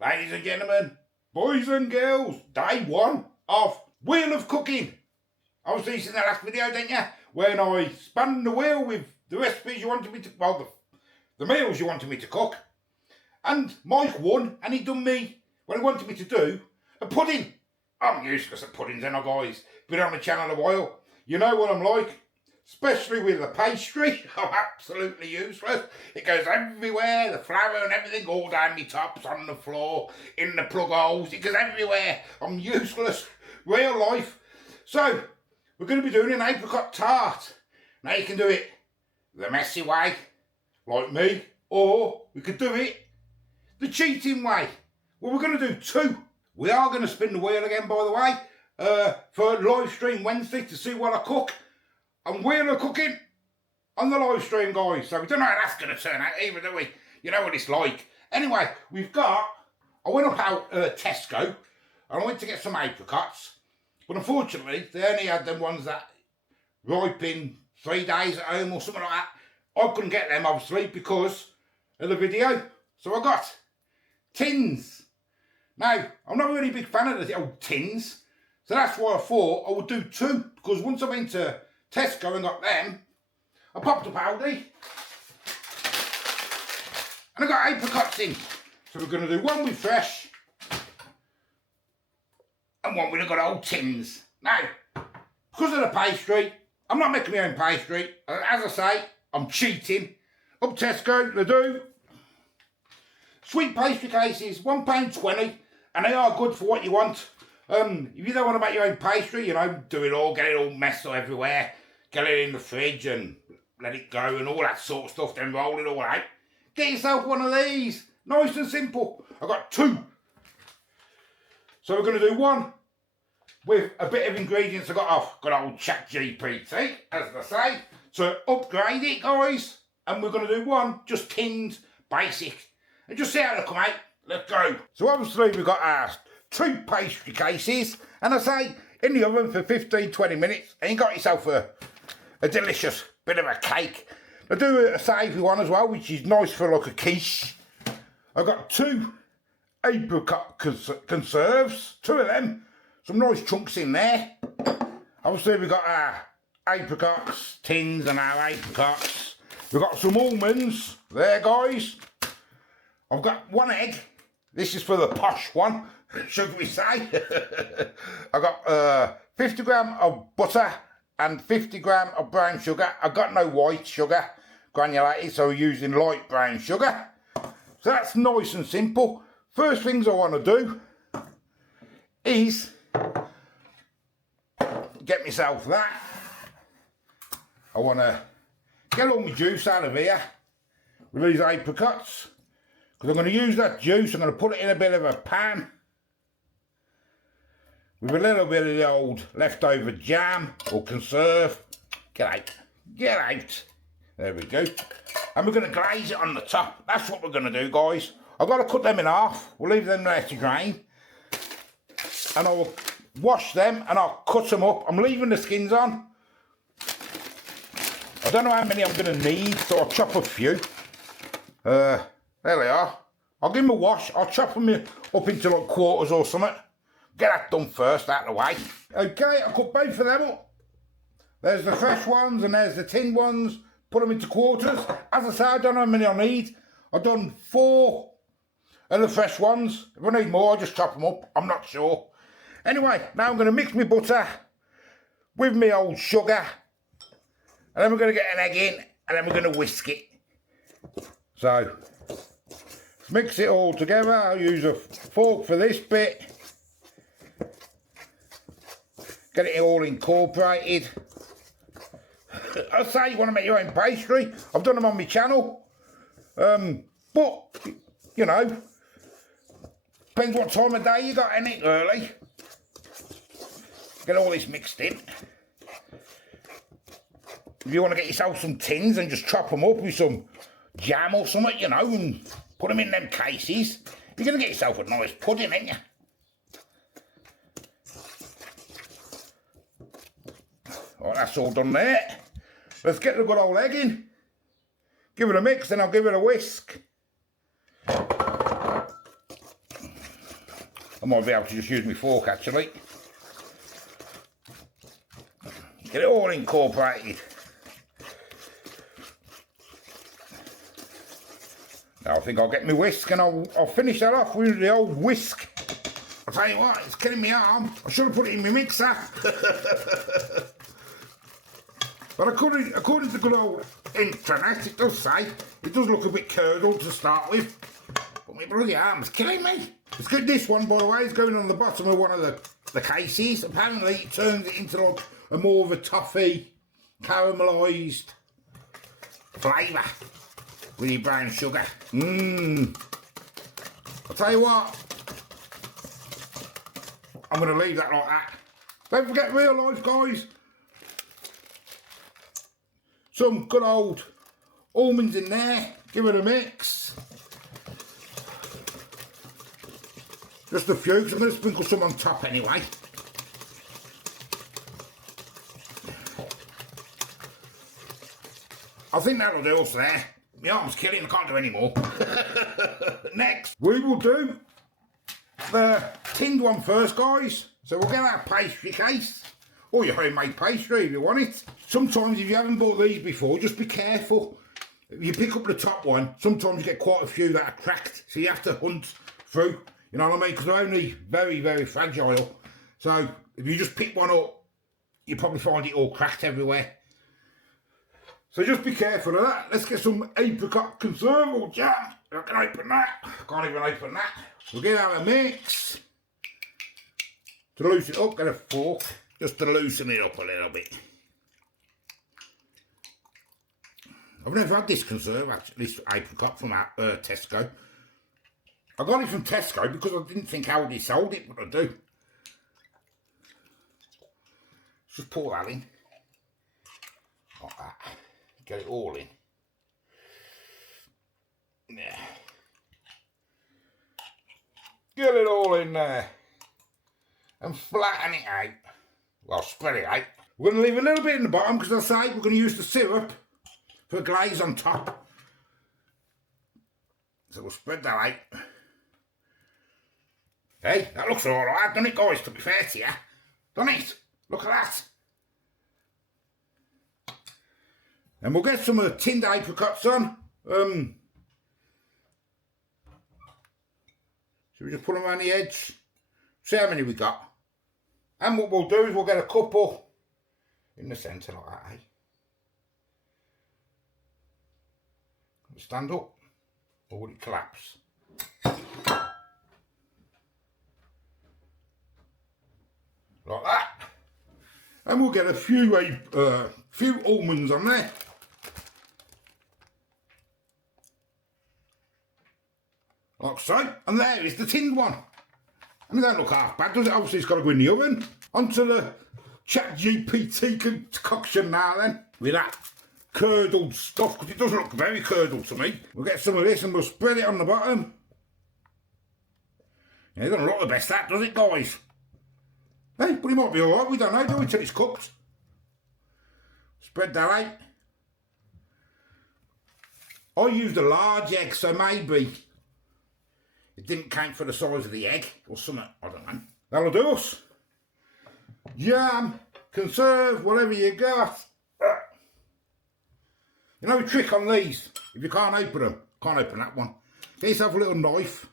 Ladies and gentlemen, boys and girls, day one of Wheel of Cooking. Obviously, you seen the last video, didn't you? When I spun the wheel with the recipes you wanted me to, well, the meals you wanted me to cook. And Mike won, and he done me what he wanted me to do, a pudding. I'm useless at puddings, ain't I, guys? Been on the channel a while. You know what I'm like. Especially with the pastry, I'm absolutely useless. It goes everywhere, the flour and everything, all down my tops, on the floor, in the plug holes, it goes everywhere. I'm useless, real life. So, we're going to be doing an apricot tart. Now you can do it the messy way, like me, or we could do it the cheating way. Well, we're going to do two. We are going to spin the wheel again, by the way, for live stream Wednesday to see what I cook. And Wheel of Cooking on the live stream, guys. So we don't know how that's going to turn out either, do we? You know what it's like. Anyway, I went up out Tesco and I went to get some apricots. But unfortunately, they only had them ones that ripen 3 days at home or something like that. I couldn't get them, obviously, because of the video. So I got tins. Now, I'm not really a big fan of the old tins. So that's why I thought I would do two. Because once I went to Tesco and got them, I popped up Aldi and I got apricots in. So we're going to do one with fresh and one with the good old tins. Now, because of the pastry, I'm not making my own pastry. As I say, I'm cheating. Up Tesco, they do sweet pastry cases, £1.20, and they are good for what you want. If you don't want to make your own pastry, you know, do it all, get it all messed up everywhere, get it in the fridge and let it go and all that sort of stuff, then roll it all out. Get yourself one of these. Nice and simple. I've got two. So we're going to do one with a bit of ingredients I got off good old ChatGPT, as they say. So upgrade it, guys. And we're going to do one just tinned, basic. And just see how they come out. Let's go. So obviously we've got our two pastry cases, and I say in the oven for 15-20 minutes, and you got yourself a delicious bit of a cake. I do a savoury one as well, which is nice for like a quiche. I've got two apricot conserves, two of them, some nice chunks in there. Obviously we've got our apricots, tins and our apricots. We've got some almonds there, guys. I've got one egg. This is for the posh one, should we say. I got 50 gram of butter and 50 gram of brown sugar. I've got no white sugar, granulated, so we're using light brown sugar. So that's nice and simple. First things I want to do is get myself that. I want to get all my juice out of here with these apricots. Because I'm going to use that juice, I'm going to put it in a bit of a pan with a little bit of the old leftover jam or conserve. Get out. Get out. There we go. And we're going to glaze it on the top. That's what we're going to do, guys. I've got to cut them in half. We'll leave them there to drain. And I'll wash them and I'll cut them up. I'm leaving the skins on. I don't know how many I'm going to need, so I'll chop a few. There they are. I'll give them a wash. I'll chop them up into like quarters or something. Get that done first, out of the way. Okay, I'll cut both of them up. There's the fresh ones and there's the tin ones. Put them into quarters. As I say, I don't know how many I need. I've done 4 of the fresh ones. If I need more, I'll just chop them up. I'm not sure. Anyway, now I'm going to mix my butter with my old sugar. And then we're going to get an egg in and then we're going to whisk it. So, mix it all together. I'll use a fork for this bit. Get it all incorporated. I say you want to make your own pastry. I've done them on my channel. But, you know, depends what time of day you got in it early. Get all this mixed in. If you want to get yourself some tins and just chop them up with some jam or something, you know, and put them in them cases, you're going to get yourself a nice pudding, ain't you? Right, that's all done there. Let's get the good old egg in. Give it a mix, then I'll give it a whisk. I might be able to just use my fork actually. Get it all incorporated. Now I think I'll get my whisk and I'll finish that off with the old whisk. I'll tell you what, it's killing my arm. I should have put it in my mixer. But according to good old internet, it does say, it does look a bit curdled to start with. But my bloody arm's killing me. It's good, this one, by the way, is going on the bottom of one of the cases. Apparently it turns it into like a more of a toffee, caramelised flavour with your brown sugar. I'll tell you what, I'm going to leave that like that. Don't forget real life, guys. Some good old almonds in there. Give it a mix. Just a few, because I'm going to sprinkle some on top anyway. I think that'll do us there. My arm's killing, I can't do any more. Next, we will do the tinned one first, guys. So we'll get our pastry case, or your homemade pastry if you want it. Sometimes if you haven't bought these before, just be careful. If you pick up the top one, sometimes you get quite a few that are cracked. So you have to hunt through, you know what I mean? Because they're only very, very fragile. So if you just pick one up, you probably find it all cracked everywhere. So just be careful of that. Let's get some apricot conserve or jam. I can open that. Can't even open that. We'll get out a mix. To loosen it up, get a fork. Just to loosen it up a little bit. I've never had this conserve, actually, this apricot from Tesco. I got it from Tesco because I didn't think Aldi sold it, but I do. Just pour that in. Like that. Get it all in. Yeah. Get it all in there. And flatten it out. Well, spread it out. We're going to leave a little bit in the bottom because I say we're going to use the syrup for a glaze on top. So we'll spread that out. Hey, that looks alright, doesn't it, guys, to be fair to you? Doesn't it? Look at that. And we'll get some of the tinned apricots on. Should we just put them around the edge? See how many we got. And what we'll do is we'll get a couple in the centre like that, eh? Stand up, or will it collapse? Like that. And we'll get a few almonds on there. Like so. And there is the tinned one. And it don't look half bad, does it? Obviously it's got to go in the oven. Onto the ChatGPT concoction now then. With that curdled stuff, because it does look very curdled to me. We'll get some of this and we'll spread it on the bottom. Yeah, it doesn't look the best, that, does it, guys? Hey, but it might be alright, we don't know, do we, till it's cooked. Spread that out. I used a large egg, so maybe it didn't count for the size of the egg, or something, I don't know. That'll do us. Jam, conserve, whatever you got. You know the trick on these, if you can't open them, can't open that one. Get yourself a little knife,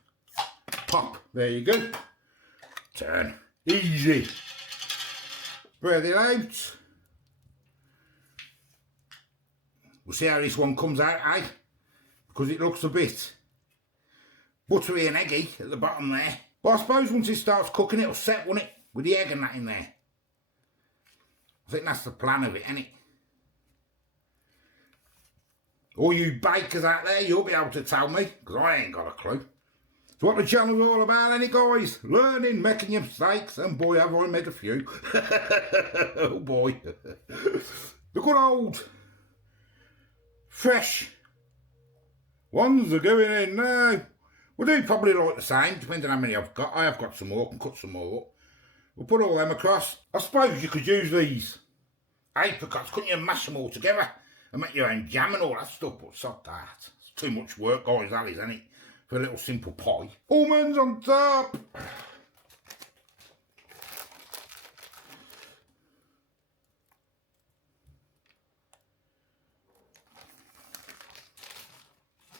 pop, there you go. Turn, easy. Spread it out. We'll see how this one comes out, eh? Because it looks a bit buttery and eggy at the bottom there. But I suppose once it starts cooking, it'll set, won't it? With the egg and that in there. I think that's the plan of it, isn't it? All you bakers out there, you'll be able to tell me, because I ain't got a clue. So what the channel's all about, any guys? Learning, making your mistakes, and boy, have I made a few. Oh boy. The good old, fresh ones are going in now. We'll do probably like the same, depending on how many I've got. I have got some more, I can cut some more up. We'll put all them across. I suppose you could use these apricots, couldn't you, mash them all together and make your own jam and all that stuff, but sod that. It's too much work, guys, that is, isn't it? For a little simple pie. Almonds on top.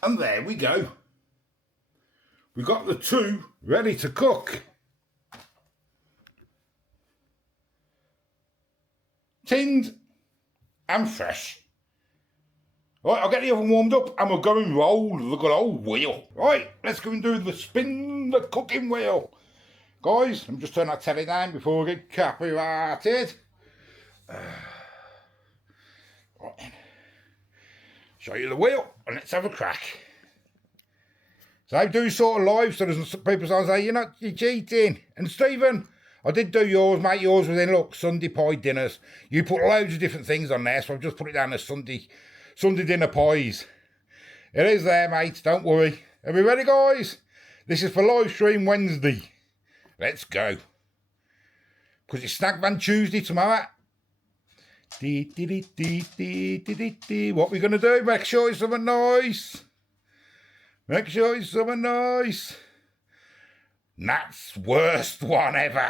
And there we go. We got the two ready to cook. Tinned and fresh. Right, I'll get the oven warmed up and we'll go and roll the good old wheel. Right, let's go and do the spin the cooking wheel. Guys, I'm just turning that telly down before we get copyrighted. Right then. Show you the wheel and let's have a crack. So I do sort of live, so there's people say, you're cheating. And Stephen, I did do yours, mate. Yours was in, look, Sunday pie dinners. You put loads of different things on there, so I've just put it down as Sunday dinner pies. It is there, mate. Don't worry. Are we ready, guys? This is for live stream Wednesday. Let's go. Because it's Snack Van Tuesday tomorrow. What we going to do? Make sure it's something nice. Make sure it's something nice. Nat's worst one ever.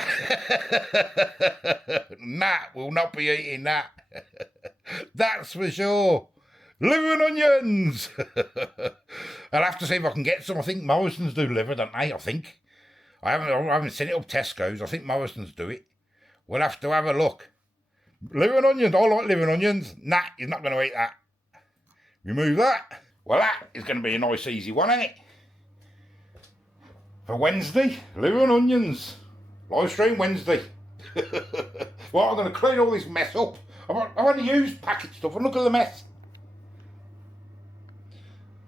Nat will not be eating that. That's for sure. Liver and onions. I'll have to see if I can get some. I think Morrison's do liver, don't they? I think. I haven't seen it up Tesco's. I think Morrison's do it. We'll have to have a look. Liver and onions. I like liver and onions. Nat is not going to eat that. Remove that. Well, that is going to be a nice easy one, isn't it? For Wednesday, liver and onions. Live stream Wednesday. Well, I'm going to clean all this mess up. I've only used packet stuff, and look at the mess.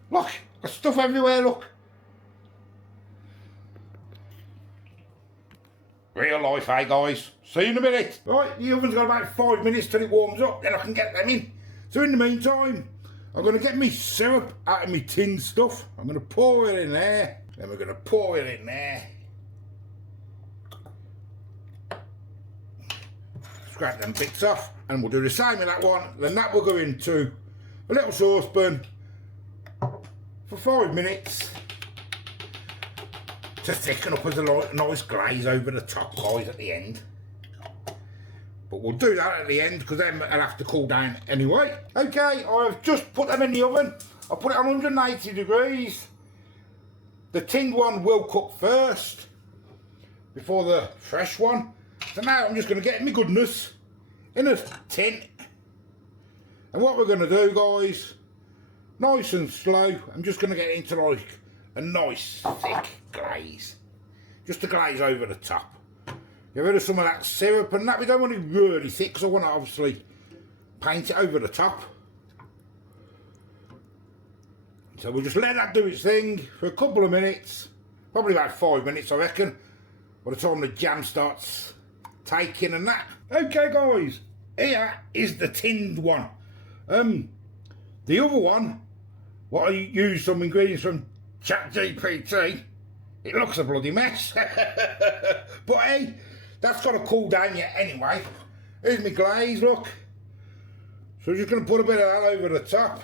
Look, there's stuff everywhere, look. Real life, eh, guys? See you in a minute. Right, the oven's got about 5 minutes till it warms up, then I can get them in. So in the meantime, I'm going to get me syrup out of my tin stuff. I'm going to pour it in there. Then we're going to pour it in there. Scrape them bits off. And we'll do the same with that one. Then that will go into a little saucepan for 5 minutes to thicken up as a nice glaze over the top, guys, at the end. But we'll do that at the end because then it'll have to cool down anyway. Okay, I've just put them in the oven. I put it on 180 degrees. The tinned one will cook first before the fresh one. So now I'm just going to get my goodness in a tin. And what we're going to do, guys, nice and slow, I'm just going to get into like a nice thick glaze. Just to glaze over the top. Get rid of some of that syrup and that. We don't want it really thick because I want to obviously paint it over the top. So we'll just let that do its thing for a couple of minutes. Probably about 5 minutes, I reckon. By the time the jam starts taking and that. Okay, guys. Here is the tinned one. The other one, what I used some ingredients from ChatGPT. It looks a bloody mess. But hey, that's got to cool down yet anyway. Here's my glaze, look. So I'm just going to put a bit of that over the top.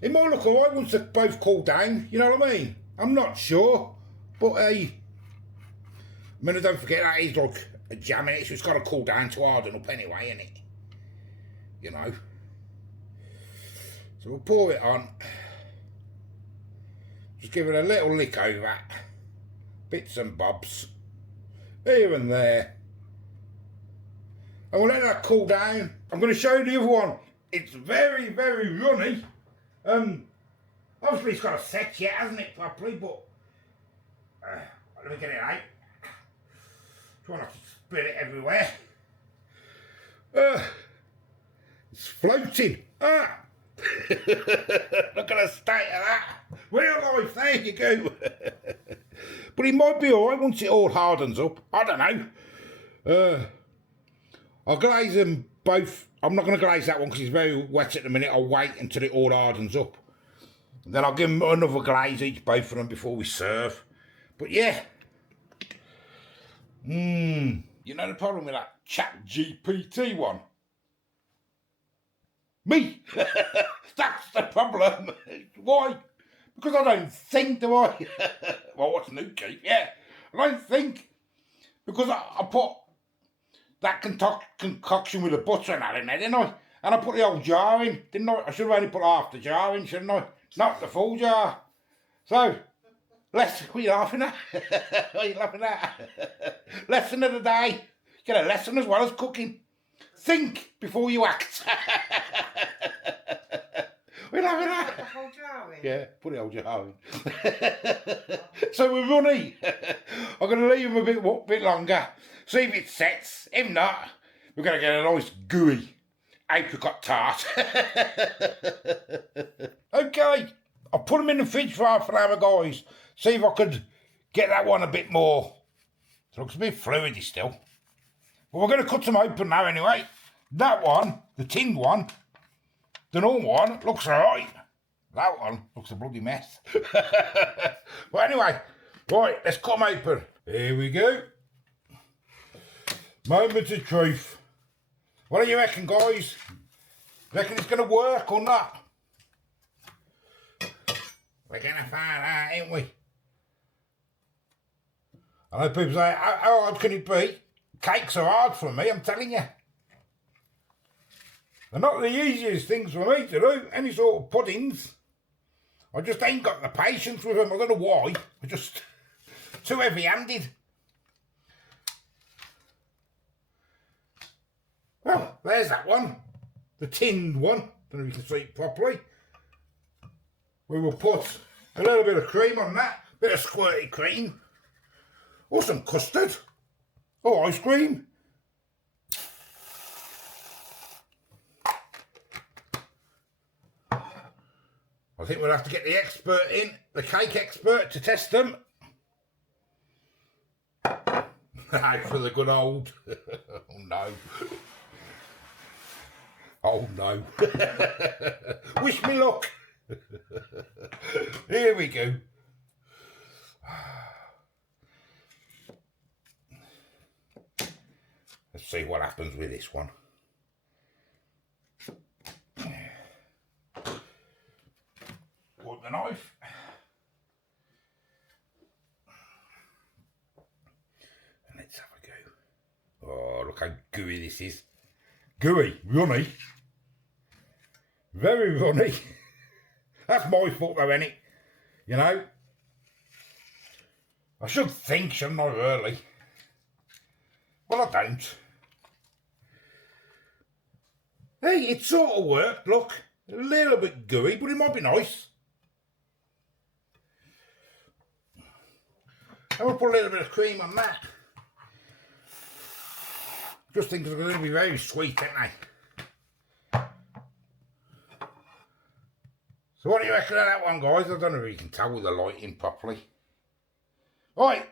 It might look alright once they both cool down, you know what I mean? I'm not sure. But hey, I mean, don't forget that is like a jam in it, so it's got to cool down to harden up anyway, innit? You know. So we'll pour it on. Just give it a little lick over. Bits and bobs. Here and there. And we'll let that cool down. I'm going to show you the other one. It's very, very runny. Obviously it's got a set yet, hasn't it, properly, but let me get it out. Try not to spill it everywhere. It's floating. Look at the state of that. Real life, there you go. But it might be alright once it all hardens up. I don't know. I'll glaze them both. I'm not going to glaze that one because it's very wet at the minute. I'll wait until it all hardens up. And then I'll give them another glaze each, both of them, before we serve. But yeah. You know the problem with that ChatGPT one? Me. That's the problem. Why? Because I don't think, do I? Well, what's new, Keith? Yeah. I don't think. Because I put that concoction with the butter and that in there, didn't I? And I put the old jar in, didn't I? I should have only put half the jar in, shouldn't I? Not the full jar. So, what are you laughing at? What are you laughing at? Lesson of the day. Get a lesson as well as cooking. Think before you act. We're laughing at. Put the whole jar in? Yeah, put the whole jar in. So we're runny. I'm going to leave them a bit longer. See if it sets. If not, we're going to get a nice gooey apricot tart. Okay, I'll put them in the fridge for half an hour, guys. See if I could get that one a bit more. It looks a bit fluidy still. But we're going to cut them open now anyway. That one, the tinned one, the normal one, looks alright. That one looks a bloody mess. But anyway, right, let's cut them open. Here we go. Moment of truth. What do you reckon, guys? Reckon it's going to work or not? We're going to find out, ain't we? I know people say, how hard can it be? Cakes are hard for me, I'm telling you. They're not the easiest things for me to do, any sort of puddings. I just ain't got the patience with them, I don't know why. I'm just too heavy-handed. Well, there's that one. The tinned one. Don't know if you can see it properly. We will put a little bit of cream on that. Bit of squirty cream. Or some custard. Or ice cream. I think we'll have to get the expert in, the cake expert, to test them. For the good old. Oh no. Oh no. Wish me luck. Here we go. Let's see what happens with this one. Put the knife. And let's have a go. Oh, look how gooey this is. Gooey, runny. Very runny. That's my fault though, ain't it? You know? I should think, shouldn't I, really? Well, I don't. Hey, it sort of worked, look. A little bit gooey, but it might be nice. I'm going to put a little bit of cream on that. Just think they're going to be very sweet, aren't they? So what do you reckon of that one, guys? I don't know if you can tell with the lighting properly. Right.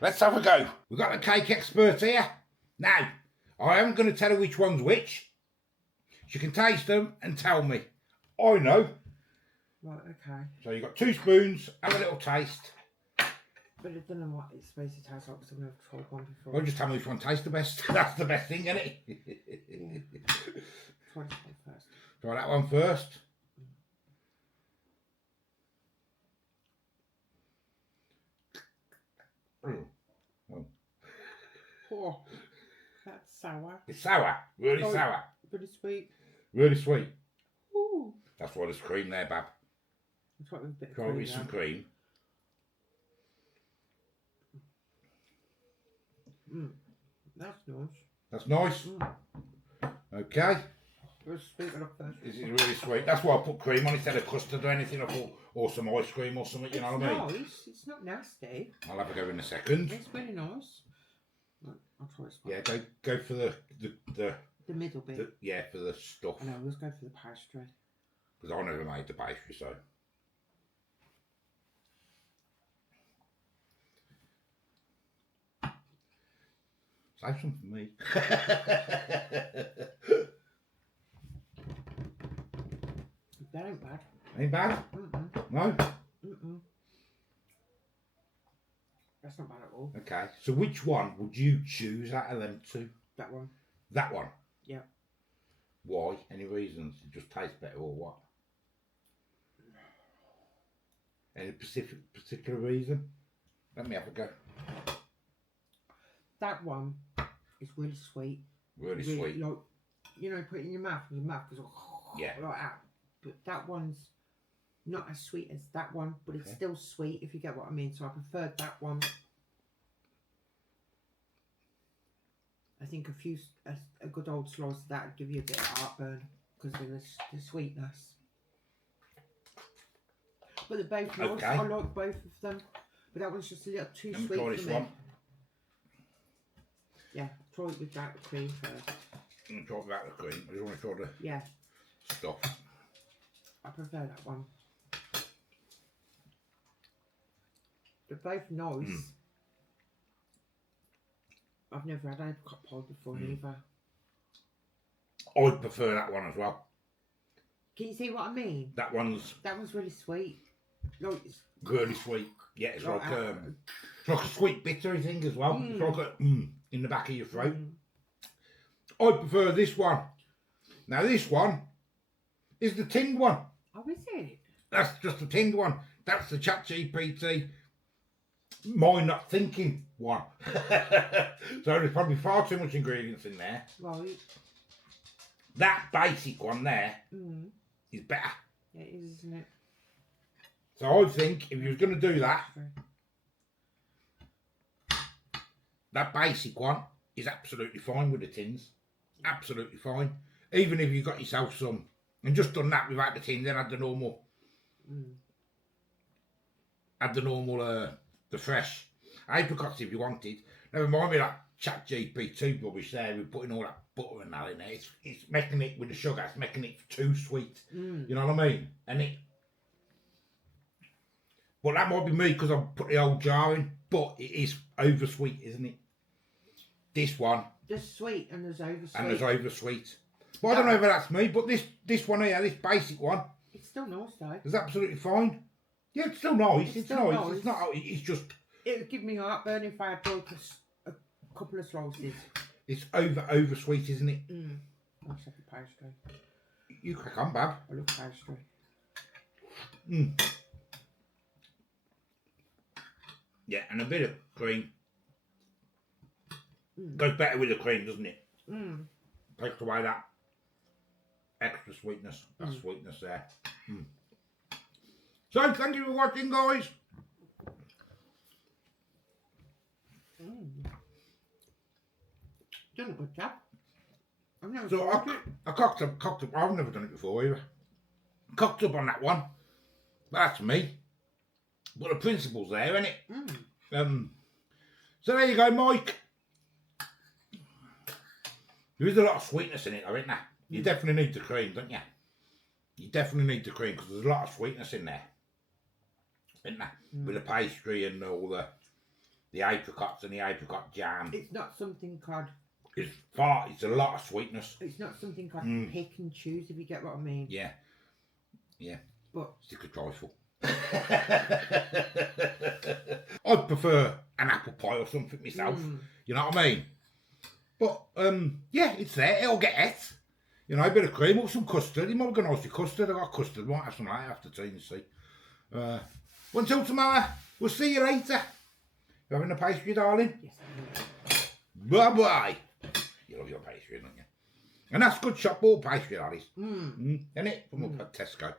Let's have a go. We've got the cake expert here. Now, I am going to tell her which one's which. She can taste them and tell me. I know. Right, okay. So you've got 2 spoons, have a little taste. But I don't know what it's supposed to taste like because I've never tried one before. Well, just tell me which one tastes the best. That's the best thing, isn't it? Yeah. Try this one first. Try that one first. Oh, that's sour. It's sour. Really sour. Pretty sweet. Really sweet. Ooh. That's why there's cream there, Bab. I'll try it with a bit of Try it with some cream. That's nice. That's nice. Okay. Let's sweeten it up first. This is really sweet. That's why I put cream on instead of custard or anything. I thought, or some ice cream or something, you know what I mean? Nice. It's not nasty. I'll have a go in a second. It's really nice. Right, I'll try this one. Yeah, go for The middle bit. Yeah, for the stuff. I know, let's go for the pastry. Because I never made the pastry, so. Save some for me. That ain't bad. Ain't bad? No? That's not bad at all. Okay, so which one would you choose out of them 2? That one. That one? Yeah. Why? Any reasons? It just tastes better or what? Any particular reason? Let me have a go. That one is really sweet. Really sweet. Like, you know, put it in your mouth and your mouth goes yeah. like that. but that one's not as sweet as that one, but it's still sweet, if you get what I mean. So I preferred that one. I think a good old slice of that would give you a bit of heartburn because of the sweetness. But they're both nice. Okay. I like both of them. But that one's just a little too sweet for me. One. Yeah, try it without the cream first. I'm going to try it without the cream. I just want to try the stuff. I prefer that one. They're both nice. I've never had apricot pie before either. I prefer that one as well. Can you see what I mean? That one's really sweet. Like, it's really sweet. Yeah, it's like a sweet bittery thing as well. It's like a in the back of your throat. I prefer this one. Now this one is the tinned one. Oh, is it? That's just the tinned one. That's the ChatGPT mind not thinking one. So there's probably far too much ingredients in there. Right. That basic one there is better. It is, isn't it? So I think if you was going to do that, that basic one is absolutely fine with the tins. Absolutely fine. Even if you got yourself some and just done that without the tin, then add the normal. Add the normal, the fresh apricots if you wanted. Never mind me that ChatGPT rubbish there with putting all that butter and that in there. It's making it with the sugar. It's making it too sweet. You know what I mean? But that might be me because I've put the old jar in. But it is over sweet, isn't it? This one. There's sweet and there's over sweet. And there's over sweet. Well, I don't know if that's me, but this one here, this basic one. It's still nice though. It's absolutely fine. Yeah, it's still nice. It's still nice. nice. It's not. It's just. It would give me heartburn if I had like a couple of slices. It's over sweet, isn't it? Nice like a pastry. You crack on, Bab. I love pastry. Yeah, and a bit of cream. Goes better with the cream, doesn't it? Takes away that extra sweetness. That sweetness there. So, thank you for watching, guys. Done a good job. I've never So I cocked up. I've never done it before either. Cocked up on that one. That's me. But the principle's there, isn't it? So there you go, Mike. There is a lot of sweetness in it, isn't there? You definitely need the cream, don't you? You definitely need the cream because there's a lot of sweetness in there. Isn't there? With the pastry and all the apricots and the apricot jam. It's not something It's a lot of sweetness. It's not something I'd pick and choose, if you get what I mean. Yeah. But stick a trifle. I'd prefer an apple pie or something myself. You know what I mean? But yeah, it's there. It'll get it. You know, a bit of cream or some custard. You might organise your custard. I got custard. Might have some later after tea and see. Until tomorrow, we'll see you later. You having a pastry, darling? yes, I Bye bye. You love your pastry, don't you? And that's good shop ball pastry, that is. Isn't it? From up at Tesco.